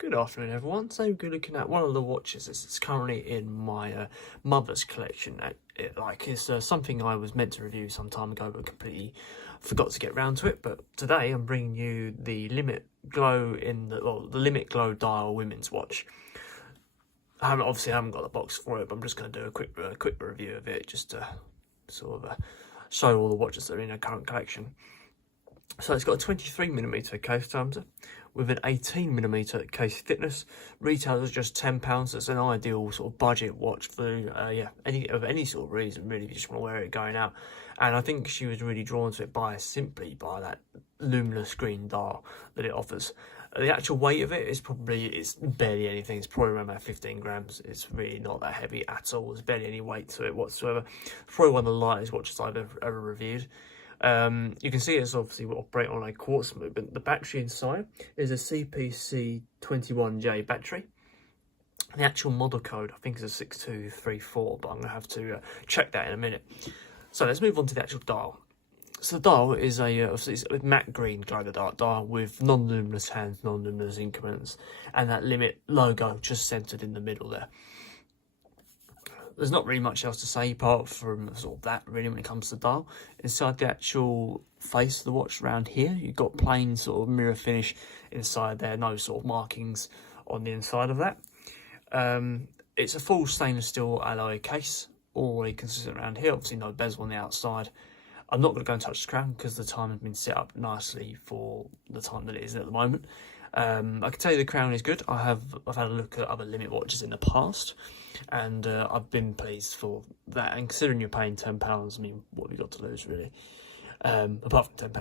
Good afternoon everyone. Today we're looking at one of the watches that's currently in my mother's collection. It's something I was meant to review some time ago but completely forgot to get round to it. But today I'm bringing you the Limit Glow the Limit Glow Dial women's watch. I haven't got the box for it, but I'm just going to do a quick review of it just to sort of show all the watches that are in our current collection. So it's got a 23mm case diameter with an 18mm case thickness. Retails is just £10. It's an ideal sort of budget watch for any sort of reason, really, if you just want to wear it going out. And I think she was really drawn to it simply by that luminous green dial that it offers. The actual weight of it is it's barely anything. It's probably around about 15 grams. It's really not that heavy at all. There's barely any weight to it whatsoever. It's probably one of the lightest watches I've ever reviewed. You can see it's obviously operate on a quartz movement. The battery inside is a CPC21J battery. The actual model code I think is a 6234, but I'm going to have to check that in a minute. So let's move on to the actual dial. So the dial is it's a matte green glow-in-the-dark dial with non-luminous hands, non-luminous increments, and that Limit logo just centered in the middle there. There's not really much else to say apart from sort of that, really, when it comes to the dial. Inside the actual face of the watch around here, you've got plain sort of mirror finish inside there, no sort of markings on the inside of that. It's a full stainless steel alloy case, already consistent around here, obviously no bezel on the outside. I'm not going to go and touch the crown because the time has been set up nicely for the time that it is at the moment. I can tell you the crown is good. I've had a look at other Limit watches in the past, and I've been pleased for that. And considering you're paying £10, I mean, what have you got to lose, really? Apart from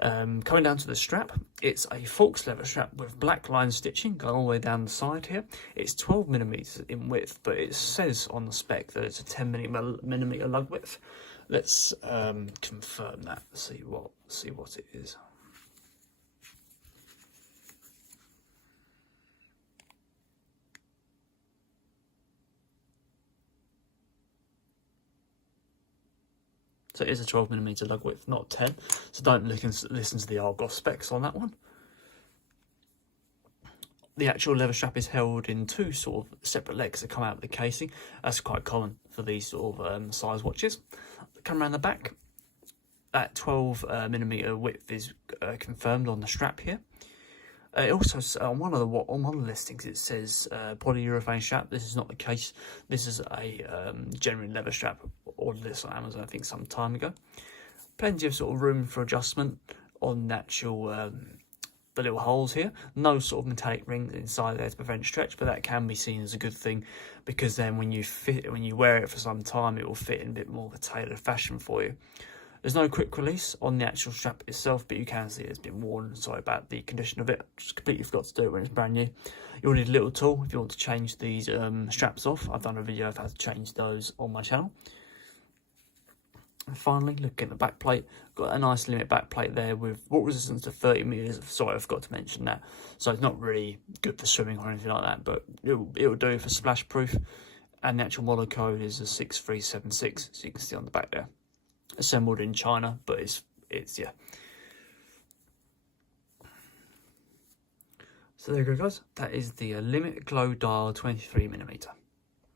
£10. Coming down to the strap, it's a falx leather strap with black line stitching going all the way down the side here. It's 12mm in width, but it says on the spec that it's a 10mm lug width. Let's confirm that. See what it is. So it is a 12mm lug width, not 10. So don't listen to the Argos specs on that one. The actual leather strap is held in two sort of separate legs that come out of the casing. That's quite common for these sort of size watches. Come around the back. That 12mm width is confirmed on the strap here. It also on one of the listings it says polyurethane strap. This is not the case. This is a genuine leather strap. Ordered this on Amazon I think some time ago. Plenty of sort of room for adjustment on the actual the little holes here. No sort of metallic rings inside there to prevent stretch, but that can be seen as a good thing because then when you wear it for some time, it will fit in a bit more of a tailored fashion for you. There's no quick release on the actual strap itself, but you can see it's been worn. Sorry about the condition of it. Just completely forgot to do it when it's brand new. You'll need a little tool if you want to change these straps off. I've done a video of how to change those on my channel. And finally, looking at the back plate, got a nice Limit back plate there with water resistance to 30mm. Sorry, I forgot to mention that. So it's not really good for swimming or anything like that, but it'll do for splash proof. And the actual model code is a 6376, so you can see on the back there. Assembled in China, but it's yeah. So there you go, guys. That is the Limit Glow Dial 23mm.